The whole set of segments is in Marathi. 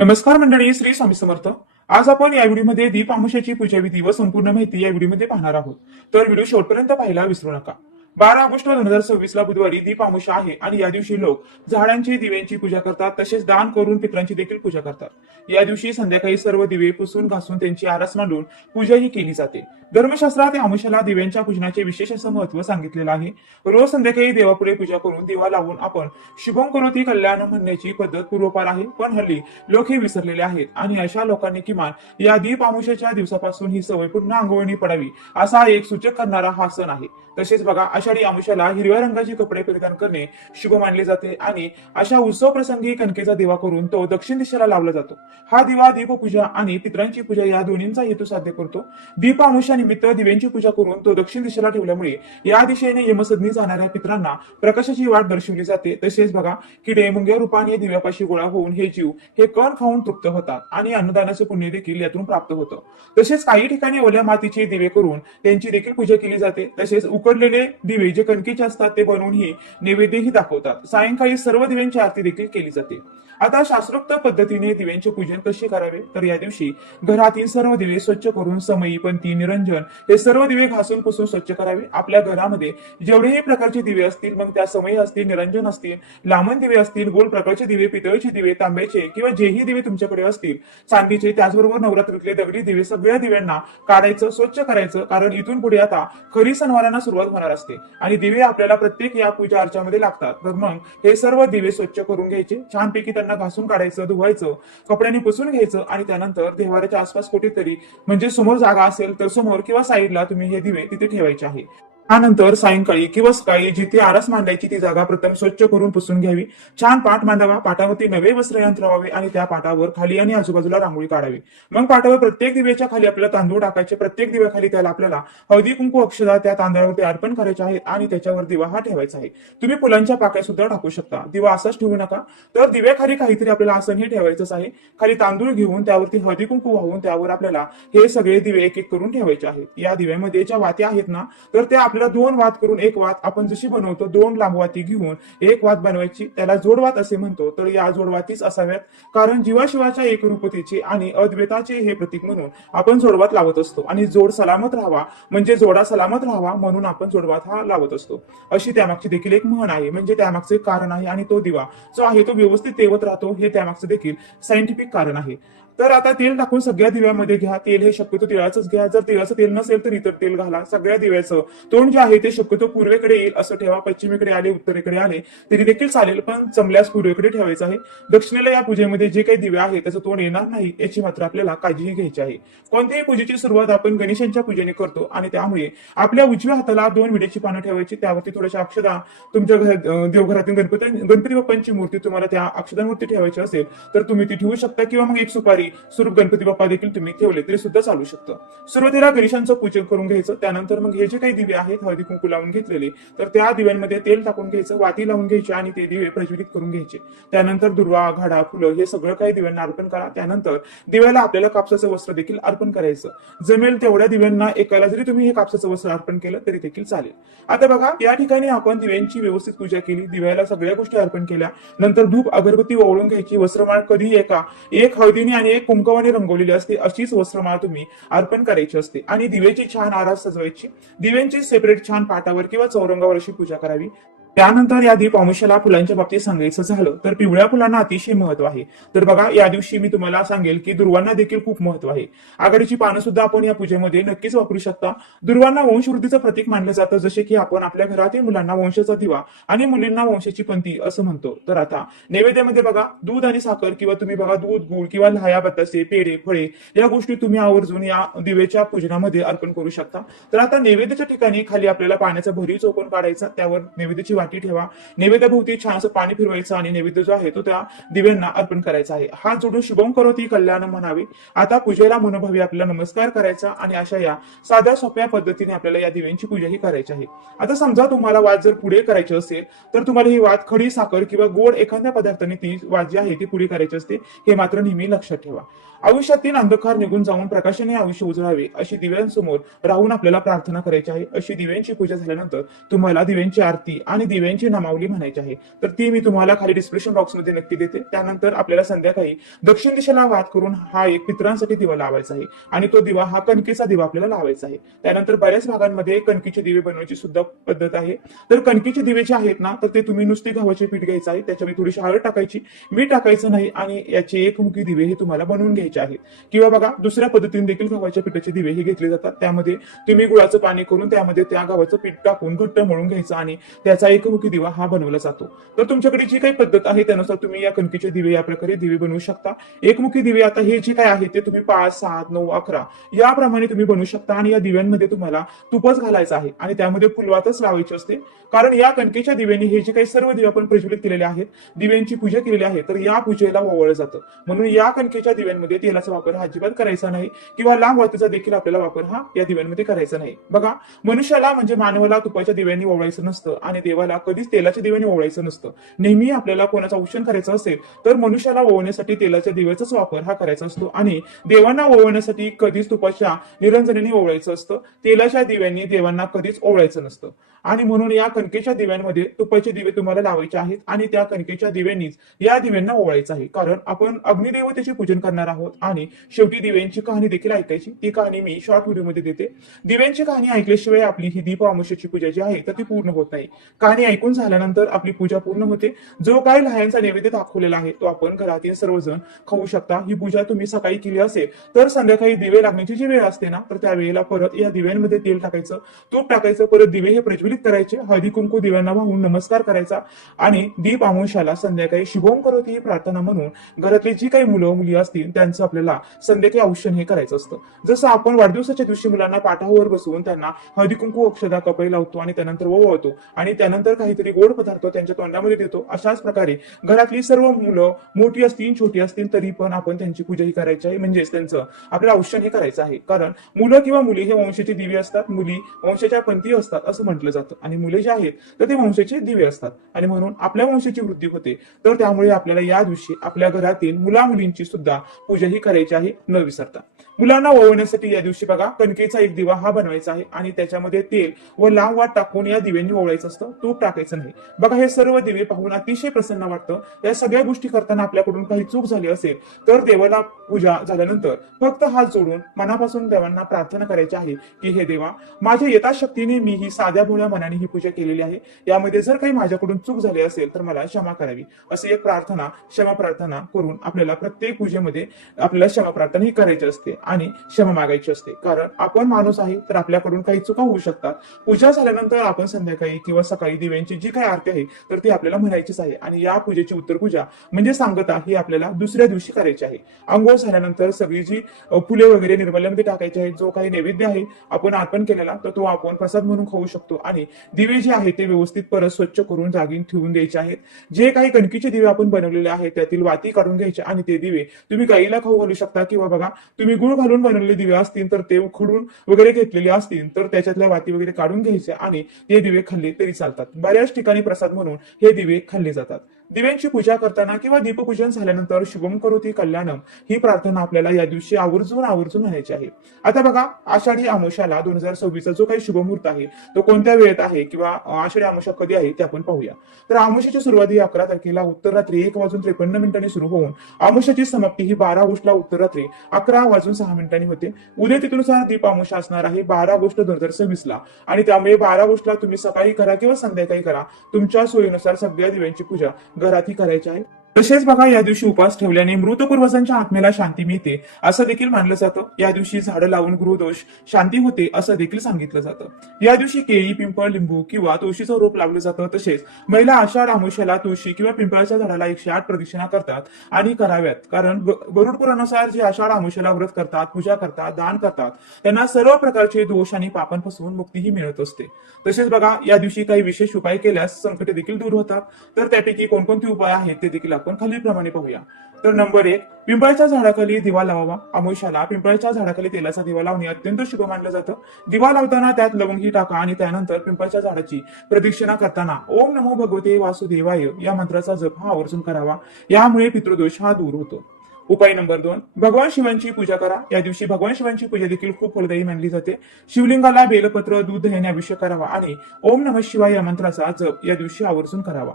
नमस्कार मंडळी, श्री स्वामी समर्थ. आज आपण या व्हिडिओमध्ये दीप अमावस्येची पूजाविधी व संपूर्ण माहिती या व्हिडिओमध्ये पाहणार आहोत. तर व्हिडिओ शेवटपर्यंत पाहायला विसरू नका. 12 ऑगस्ट 2026 ला बुधवारी दीप अमावस्या आहे आणि या दिवशी लोक झाडांची दिव्यांची पूजा करतात, तसेच दान करून पितरांची देखील पूजा करतात. या दिवशी संध्याकाळी सर्व दिवे पुसून घासून त्यांची आरास मांडून पूजाही केली जाते. धर्मशास्त्रात या अमावस्येला दिव्यांच्या पूजनाचे विशेष असं महत्व सांगितलेलं आहे. रोज संध्याकाळी देवापुढे पूजा करून दिवा लावून आपण शुभम करोती कल्याण म्हणण्याची पद्धत पूर्वपार आहे, पण हल्ली लोक हे विसरलेले आहेत आणि अशा लोकांनी किमान या दीप अमावस्येच्या दिवसापासून ही सवय पुन्हा अंगवळणी पडावी असा एक सूचक करणारा हा सण आहे. तसेच बघा, आषाढी अमावस्येला हिरव्या रंगाचे कपडे परिधान करणे शुभ मानले जाते आणि अशा उत्सव प्रसंगी कणकेचा दिवा करून तो दक्षिण दिशेला लावला जातो. हा दिवा दीपपूजा आणि पितरांची पूजा या दोन्हींचा हेतू साध्य करतो. दीप अमावस्या निमित्त दिव्यांची पूजा करून तो दक्षिण दिशेला ठेवल्यामुळे या दिशेने यमसदनी जाणाऱ्या पितरांना प्रकाशाची वाट दर्शवली जाते. तसेच बघा, किडे मुंग्या रूपाने दिव्यापाशी गोळा होऊन हे जीव हे कण खाऊन तृप्त होतात आणि अन्नदानाचे पुण्य देखील यातून प्राप्त होतं. तसेच काही ठिकाणी ओल्या मातीचे दिवे करून त्यांची देखील पूजा केली जाते. तसेच उकडलेले दिवे जे कणकेचे असतात ते बनवून ही नैवेद्यही दाखवतात. सायंकाळी सर्व दिव्यांची आरती देखील केली जाते. आता शास्त्रोक्त पद्धतीने दिव्यांचे पूजन कसे करावे, तर या दिवशी घरातील सर्व दिवे स्वच्छ करून समई, पंती, निरंजन हे सर्व दिवे घासून पुसून स्वच्छ करावे. आपल्या घरामध्ये जेवढेही प्रकारचे दिवे असतील, मग त्या समई असतील, निरंजन असतील, लांबण दिवे असतील, गोल प्रकारचे दिवे, पितळेचे दिवे, तांब्याचे किंवा जेही दिवे तुमच्याकडे असतील, चांदीचे, त्याचबरोबर नवरात्रीतले दगडी दिवे, सगळ्या दिव्यांना काढायचं, स्वच्छ करायचं. कारण इथून पुढे आता खरी सणवारांना सुरुवात होणार असते आणि दिवे आपल्याला प्रत्येक या पूजा अर्चामध्ये लागतात. तर मग हे सर्व दिवे स्वच्छ करून घ्यायचे, छानपैकी त्यांना घासून काढायचं, धुवायचं, कपड्याने पुसून घ्यायचं आणि त्यानंतर देवाऱ्याच्या आसपास कुठेतरी म्हणजे समोर जागा असेल तर समोर किंवा साईडला तुम्ही हे दिवे तिथे ठेवायचे आहे. त्यानंतर सायंकाळी किंवा सकाळी जिथे आरास मांडायची ती जागा प्रथम स्वच्छ करून पुसून घ्यावी. छान पाट मांडावा, पाटावरती नवे वस्त्र अंथरावे आणि त्या पाटावर खाली आणि आजूबाजूला रांगोळी काढावी. मग पाटावर प्रत्येक दिव्याच्या खाली आपल्याला तांदूळ टाकायचे. प्रत्येक दिव्याखाली त्याला आपल्याला हळदी कुंकू अक्षदा त्या तांदळावरती अर्पण करायचे आहेत आणि त्याच्यावर दिवा हा ठेवायचा आहे. तुम्ही फुलांच्या पाकळ्या सुद्धा टाकू शकता. दिवा असाच ठेवू नका, तर दिव्याखाली काहीतरी आपल्याला आसनही ठेवायचंच आहे. खाली तांदूळ घेऊन त्यावरती हळदी कुंकू वाहून त्यावर आपल्याला हे सगळे दिवे एक एक करून ठेवायचे आहेत. या दिव्यामध्ये ज्या वात्या आहेत ना, तर त्या आपल्याला 2 वात करून एक वात आपण जशी बनवतो 2 लांब वाती घेऊन एक वात बनवायची. त्याला जोडवात असे म्हणतो. तर या जोडवातीच असाव्यात, कारण जीवाशिवाच्या एकरूपतेचे आणि अद्वैताचे हे प्रतीक म्हणून आपण जोडवात लावत असतो आणि जोड सलामत राहावा म्हणजे जोडा सलामत राहावा म्हणून आपण जोडवात हा लावत असतो. अशी त्यामागची देखील एक म्हण आहे, म्हणजे त्यामागचे कारण आहे आणि तो दिवा जो आहे तो व्यवस्थित तेवत राहतो हे त्यामागचं देखील सायंटिफिक कारण आहे. तर आता तेल टाकून सगळ्या दिव्यामध्ये घ्या. तेल हे शक्यतो तिळाचंच घ्या. जर तिळाचं तेल नसेल तर इतर तेल घाला. सगळ्या दिव्याचं तोंड जे आहे ते शक्यतो पूर्वेकडे येईल असं ठेवा. पश्चिमेकडे आले, उत्तरेकडे आले तरी देखील चालेल, पण जमल्यास पूर्वेकडे ठेवायचं आहे. दक्षिणेला या पूजेमध्ये जे काही दिवे आहे त्याचं तोंड येणार नाही याची मात्र आपल्याला काळजी घ्यायची आहे. कोणत्याही पूजेची सुरुवात आपण गणेशांच्या पूजेने करतो आणि त्यामुळे आपल्या उजव्या हाताला 2 विड्याची पानं ठेवायची. त्यावरती थोड्याशा अक्षदा, तुमच्या देवघरातील गणपती बाप्पांची मूर्ती तुम्हाला त्या अक्षदांवरती ठेवायची असेल तर तुम्ही ती ठेवू शकता किंवा मग एक सुपारी स्वरूप गणपती बाप्पा देखील तुम्ही ठेवले तरी सुद्धा चालू शकतं. सुरुवातीला गणेशांचं पूजन करून घ्यायचं. त्यानंतर मग हे जे काही दिवे आहेत हळदी कुंकू लावून घेतलेले, तर त्या दिव्यांमध्ये तेल टाकून घ्यायचं, वाती लावून घ्यायची आणि ते दिवे प्रज्वलित करून घ्यायचे. त्यानंतर दुर्वा, घाडा, फुलं हे सगळं काही दिव्यांना अर्पण करा. त्यानंतर दिव्याला आपल्याला कापसाचं वस्त्र देखील अर्पण करायचं. जमेल तेवढ्या दिव्यांना एकाला जरी तुम्ही हे कापसाचं वस्त्र अर्पण केलं तरी देखील चालेल. आता बघा, या ठिकाणी आपण दिव्यांची व्यवस्थित पूजा केली, दिव्याला सगळ्या गोष्टी अर्पण केल्या. नंतर धूप अगरबत्ती ओवाळून घ्यायची. वस्त्रमाळ कधी एक हळदीने आणि एक कुंकवाने रंगवलेली असते, अशीच वस्त्रमाळ तुम्ही अर्पण करायची असते आणि दिव्याची छान आरास सजवायची. दिव्यांची सेपरेट छान पाटावर किंवा चौरंगावर अशी पूजा करावी. त्यानंतर या दीप अमावस्येला फुलांच्या बाबतीत सांगायचं झालं तर पिवळ्या फुलांना अतिशय महत्व आहे. तर बघा, या दिवशी मी तुम्हाला सांगेल की दुर्वांना देखील खूप महत्व आहे. आघाडीची पानं सुद्धा आपण या पूजेमध्ये नक्कीच वापरू शकता. दुर्वांना वंशवृद्धीचं प्रतीक मानलं जातं, जसे की आपण आपल्या घरातील मुलांना वंशाचा दिवा आणि मुलींना वंशाची पंथी असं म्हणतो. तर आता नैवेद्यामध्ये बघा, दूध आणि साखर किंवा तुम्ही बघा दूध, गुळ किंवा लाह्या, बतासे, पेढे, फळे या गोष्टी तुम्ही आवर्जून या दिव्याच्या पूजनामध्ये अर्पण करू शकता. तर आता नैवेद्याच्या ठिकाणी खाली आपल्याला पाण्याचा भरी चौकोन काढायचा, त्यावर नैवेद्याची वाटी ठेवा. नैवेद्याभोवती छान असं पाणी फिरवायचं आणि नैवेद्य जो आहे तो त्या दिव्यांना अर्पण करायचा आहे. हात जोडून शुभम करोती कल्याण म्हणावे. आता पूजेला मनोभावी आपल्याला नमस्कार करायचा आणि अशा या साध्या सोप्या पद्धतीने आपल्याला या दिव्यांची पूजा ही करायची आहे. आता समजा तुम्हाला वाद जर पुढे करायची असेल तर तुम्हाला ही वाद खडी साखर किंवा गोड एखाद्या पदार्थाने ती वाद जी आहे ती पुढे करायची असते, हे मात्र नेहमी लक्षात ठेवा. आयुष्यातील अंधकार निघून जाऊन प्रकाशाने आयुष्य उजळावे अशी दिव्यांसमोर राहून आपल्याला प्रार्थना करायची आहे. अशी दिव्यांची पूजा झाल्यानंतर तुम्हाला दिव्यांची आरती आणि दिव्यांची नामावली म्हणायची आहे. तर ती मी तुम्हाला खाली डिस्क्रिप्शन बॉक्समध्ये नक्की देते. त्यानंतर आपल्याला संध्याकाळी दक्षिण दिशेला वात करून हा एक पितरांसाठी दिवा लावायचा आहे आणि तो दिवा हा कणकेचा दिवा आपल्याला लावायचा आहे. त्यानंतर बऱ्याच भागांमध्ये कणकीचे दिवे बनवायची सुद्धा पद्धत आहे. तर कणकीचे दिवे जे आहेत ना, तर ते तुम्ही नुसते गव्हाचे पीठ घ्यायचं आहे, त्याच्यामध्ये थोडीशी हळद टाकायची, मीठ टाकायचं नाही आणि याचे एकमुखी दिवे हे तुम्हाला बनवून घ्यायचे आहेत. किंवा बघा दुसऱ्या पद्धतीने देखील गव्हाच्या पिठाचे दिवे हे घेतले जातात. त्यामध्ये तुम्ही गुळाचं पाणी करून त्यामध्ये त्या गव्हाचं पीठ टाकून घट्ट मळून घ्यायचं आणि त्याचा एकमुखी दिवा हा बनवला जातो. तर तुमच्याकडे जी काही पद्धत आहे त्यानुसार तुम्ही या कणकीचे दिवे या प्रकारे दिवे बनवू शकता. एकमुखी दिवे आता हे जे काय आहे ते तुम्ही 5, 7, 9, 11 याप्रमाणे तुम्ही बनवू शकता आणि या दिव्यांमध्ये तुम्हाला तुपच घालायचं आहे आणि त्यामध्ये फुलवातच लावायची असते. कारण या कणकेच्या दिव्यांनी हे जे काही सर्व दिवे आपण प्रज्वलित केलेले आहेत, दिव्यांची पूजा केलेली आहे, तर या पूजेला ओवाळलं जातं. म्हणून या कणकेच्या दिव्यांमध्ये तेलाचा वापर हा अजिबात करायचा नाही किंवा लांब वातीचा देखील आपल्याला वापर हा या दिव्यांमध्ये करायचा नाही. बघा मनुष्याला म्हणजे मानवाला तुपाच्या दिव्यांनी ओवाळायचं नसतं आणि देवाला कधीच तेलाच्या दिव्यांनी ओवाळायचं नसतं. नेहमी आपल्याला कोणाचं औक्षण करायचं असेल तर मनुष्याला ओवळण्यासाठी तेलाच्या दिव्याचाच वापर हा करायचा असतो आणि देवांना ओवळण्यासाठी कधीच तुपाच्या निरंजनाने ओवळायचं असतं. तेलाच्या दिव्यांनी देवांना कधीच ओवळायचं नसतं. आणि म्हणून या कणकेच्या दिव्यांमध्ये तुपाचे दिवे तुम्हाला लावायचे आहेत आणि त्या कणकेच्या दिव्यांनीच या दिव्यांना ओवाळायचं आहे. कारण आपण अग्निदेवतेचे पूजन करणार आहोत आणि शेवटी दिव्यांची कहाणी देखील ऐकायची. ती कहाणी मी शॉर्ट व्हिडिओमध्ये देते. दिव्यांची कहाणी ऐकल्याशिवाय आपली ही दीप अमावस्येची पूजा जी आहे तर ती पूर्ण होत नाही. कहाणी ऐकून झाल्यानंतर आपली पूजा पूर्ण होते. जो काही लहानचा नैवेद्य दाखवलेला आहे तो आपण घरातील सर्वजण खाऊ शकता. ही पूजा तुम्ही सकाळी केली असेल तर संध्याकाळी दिवे लागण्याची जी वेळ असते ना, तर त्या वेळेला परत या दिव्यांमध्ये तेल टाकायचं, तूप टाकायचं, परत दिवे हे प्रज्वलित करायचे, हळदी कुंकू दिव्यांना वाहून नमस्कार करायचा आणि दीप अमावस्याला संध्याकाळी शुभम करोती ही प्रार्थना म्हणून घरातली जी काही मुलं मुली असतील त्यांचं आपल्याला संध्याकाळी औक्षण हे करायचं असतं. जसं आपण वाढदिवसाच्या दिवशी मुलांना पाठावर बसवून त्यांना हळदी कुंकू अक्षदा कपडे लावतो आणि त्यानंतर ओवाळतो आणि त्यानंतर काहीतरी गोड पदार्थ त्यांच्या तोंडामध्ये देतो, अशाच प्रकारे घरातली सर्व मुलं मोठी असतील छोटी असतील तरी पण आपण त्यांची पूजा ही करायची आहे. म्हणजेच त्यांचं आपल्याला औक्षण हे करायचं आहे. कारण मुलं किंवा मुली हे वंशाचे दिवे असतात, मुली वंशाच्या पंथी असतात असं म्हटलं जातं आणि मुले जे आहेत तर ते वंशाचे दिवे असतात आणि म्हणून आपल्या वंशाची वृद्धी होते. तर त्यामुळे आपल्याला या दिवशी आपल्या घरातील मुला मुलींची सुद्धा पूजा ही करायची आहे न विसरता. मुलांना ओवळण्यासाठी या दिवशी बघा कणकेचा एक दिवा हा बनवायचा आहे आणि त्याच्यामध्ये तेल व लांब वात टाकून या दिव्यांनी ओवळायचं असतं, तूप टाकायचं नाही. बघा हे सर्व दिवे पाहून अतिशय प्रसन्न वाटतं. या सगळ्या गोष्टी करताना आपल्याकडून काही चूक झाली असेल तर देवाला पूजा झाल्यानंतर फक्त हात जोडून मनापासून देवांना प्रार्थना करायची आहे की हे देवा, माझ्या यथाशक्तीने मी ही साध्या भोळ्या मनाने ही पूजा केलेली आहे. यामध्ये जर काही माझ्याकडून चूक झाली असेल तर मला क्षमा करावी. अशी एक प्रार्थना, क्षमा प्रार्थना करून आपल्याला प्रत्येक पूजेमध्ये आपल्याला क्षमा प्रार्थना ही करायची असते आणि क्षमा मागायची असते. कारण आपण माणूस आहे तर आपल्याकडून काही चुका होऊ शकतात. पूजा झाल्यानंतर आपण संध्याकाळी किंवा सकाळी दिव्यांची जी काही आरती आहे तर ती आपल्याला म्हणायचीच आहे आणि या पूजेची उत्तर पूजा म्हणजे सांगता ही आपल्याला दुसऱ्या दिवशी करायची आहे. अंघोळ झाल्यानंतर सगळी जी फुले वगैरे निर्माल्यामध्ये टाकायची आहे, जो काही नैवेद्य आहे आपण अर्पण केलेला तर तो आपण प्रसाद म्हणून खाऊ शकतो आणि दिवे जे आहेत ते व्यवस्थित परत स्वच्छ करून जागी ठेवून द्यायचे आहेत. जे काही कणकीचे दिवे आपण बनवलेले आहेत त्यातील वाती काढून घ्यायचे आणि ते दिवे तुम्ही गाईला खाऊ घालू शकता किंवा बघा तुम्ही गुळ घालून बनवलेले दिवे असतील तर ते उखडून वगैरे घेतलेले असतील तर त्याच्यातल्या वाती वगैरे काढून घ्यायचे आणि ते दिवे खाल्ले तरी चालतात. बऱ्याच ठिकाणी प्रसाद म्हणून हे दिवे खाल्ले जातात. दिव्यांची पूजा करताना किंवा दीपपूजन झाल्यानंतर शुभम करोती कल्याणम ही प्रार्थना आपल्याला या दिवशी आवर्जून म्हणायची आहे. आता बघा आषाढी अमावस्याला 2026 चा जो काही शुभमुहूर्त आहे तो कोणत्या वेळेत आहे किंवा आषाढी अमावस्या कधी आहे ते आपण पाहूया. तर अमावस्याची सुरुवात 11 तारखेला उत्तर रात्री 1:53 सुरू होऊन अमावस्याची समाप्ती ही 12 ऑगस्टला उत्तर रात्री 11:06 होते. उद्या तिथुनुसार दीप अमावस्या असणार आहे 12 ऑगस्ट 2026 आणि त्यामुळे 12 ऑगस्टला तुम्ही सकाळी करा किंवा संध्याकाळी करा, तुमच्या सोयीनुसार सगळ्या दिव्यांची पूजा घरातही करायची आहे. तसेच बघा या दिवशी उपवास ठेवल्याने मृत पूर्वजांच्या आत्मेला शांती मिळते असं देखील मानलं जातं. या दिवशी झाडं लावून गृहदोष शांती होते असं देखील सांगितलं जातं. या दिवशी केळी, पिंपळ, लिंबू किंवा तुळशीचं रोप लावलं जातं. तसेच महिला आषाढ अमावस्याला तुळशी किंवा पिंपळाच्या झाडाला 108 प्रदक्षिणा करतात आणि कराव्यात. कारण गरुड पुराणानुसार जे आषाढ अमावस्याला व्रत करतात, पूजा करतात, दान करतात त्यांना सर्व प्रकारचे दोष आणि पापांपासून मुक्तीही मिळत असते. तसेच बघा या दिवशी काही विशेष उपाय केल्यास संकटे देखील दूर होतात. तर त्यापैकी कोणकोणते उपाय आहेत ते देखील आपण खालीलप्रमाणे पाहूया. तर नंबर 1, पिंपळाच्या झाडाखाली दिवा लावावा. अमावस्याला पिंपळाच्या झाडाखाली तेलाचा दिवा लावणे अत्यंत शुभ मानलं जातं. दिवा लावताना त्यात लवंगी टाका आणि त्यानंतर पिंपळाच्या झाडाची प्रदक्षिणा करताना ओम नमो भगवते वासुदेवाय या मंत्राचा जप हा आवर्जून करावा. यामुळे पितृदोष हा दूर होतो. उपाय नंबर 2, भगवान शिवांची पूजा करा. या दिवशी भगवान शिवांची पूजा देखील खूप फलदायी मानली जाते. शिवलिंगाला बेलपत्र, दूध, दह्याने अभिषेक करावा आणि ओम नमः शिवाय या मंत्राचा जप या दिवशी आवर्जून करावा.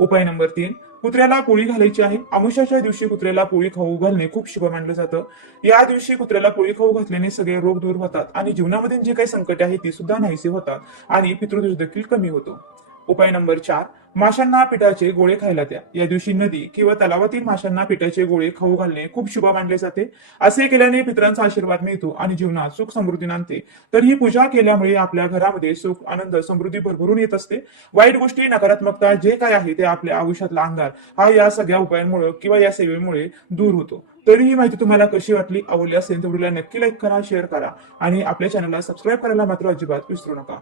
उपाय नंबर 3, कुत्र्याला पोळी घालायची आहे. अमावस्याच्या दिवशी कुत्र्याला पोळी खाऊ घालणे खूप शुभ मानलं जातं. या दिवशी कुत्र्याला पोळी खाऊ घातल्याने सगळे रोग दूर होतात आणि जीवनामध्ये जे काही संकट आहे ती सुद्धा नाहीसे होतात आणि पितृदोष देखील कमी होतो. उपाय नंबर 4, माशांना पिठाचे गोळे खायला द्या. या दिवशी नदी किंवा तलावातील माशांना पिठाचे गोळे खाऊ घालणे खूप शुभ मानले जाते. असे केल्याने पितरांचा आशीर्वाद मिळतो आणि जीवनात सुख समृद्धी नांदते. तर ही पूजा केल्यामुळे आपल्या घरामध्ये सुख, आनंद, समृद्धी भरभरून येत असते. वाईट गोष्टी, नकारात्मकता जे काय आहे ते आपल्या आयुष्यातला अंधार हा या सगळ्या उपायांमुळे किंवा या सेवेमुळे दूर होतो. तरी ही माहिती तुम्हाला कशी वाटली? आवडली असेल तर व्हिडिओला नक्की लाईक करा, शेअर करा आणि आपल्या चॅनलला सबस्क्राईब करायला मात्र अजिबात विसरू नका.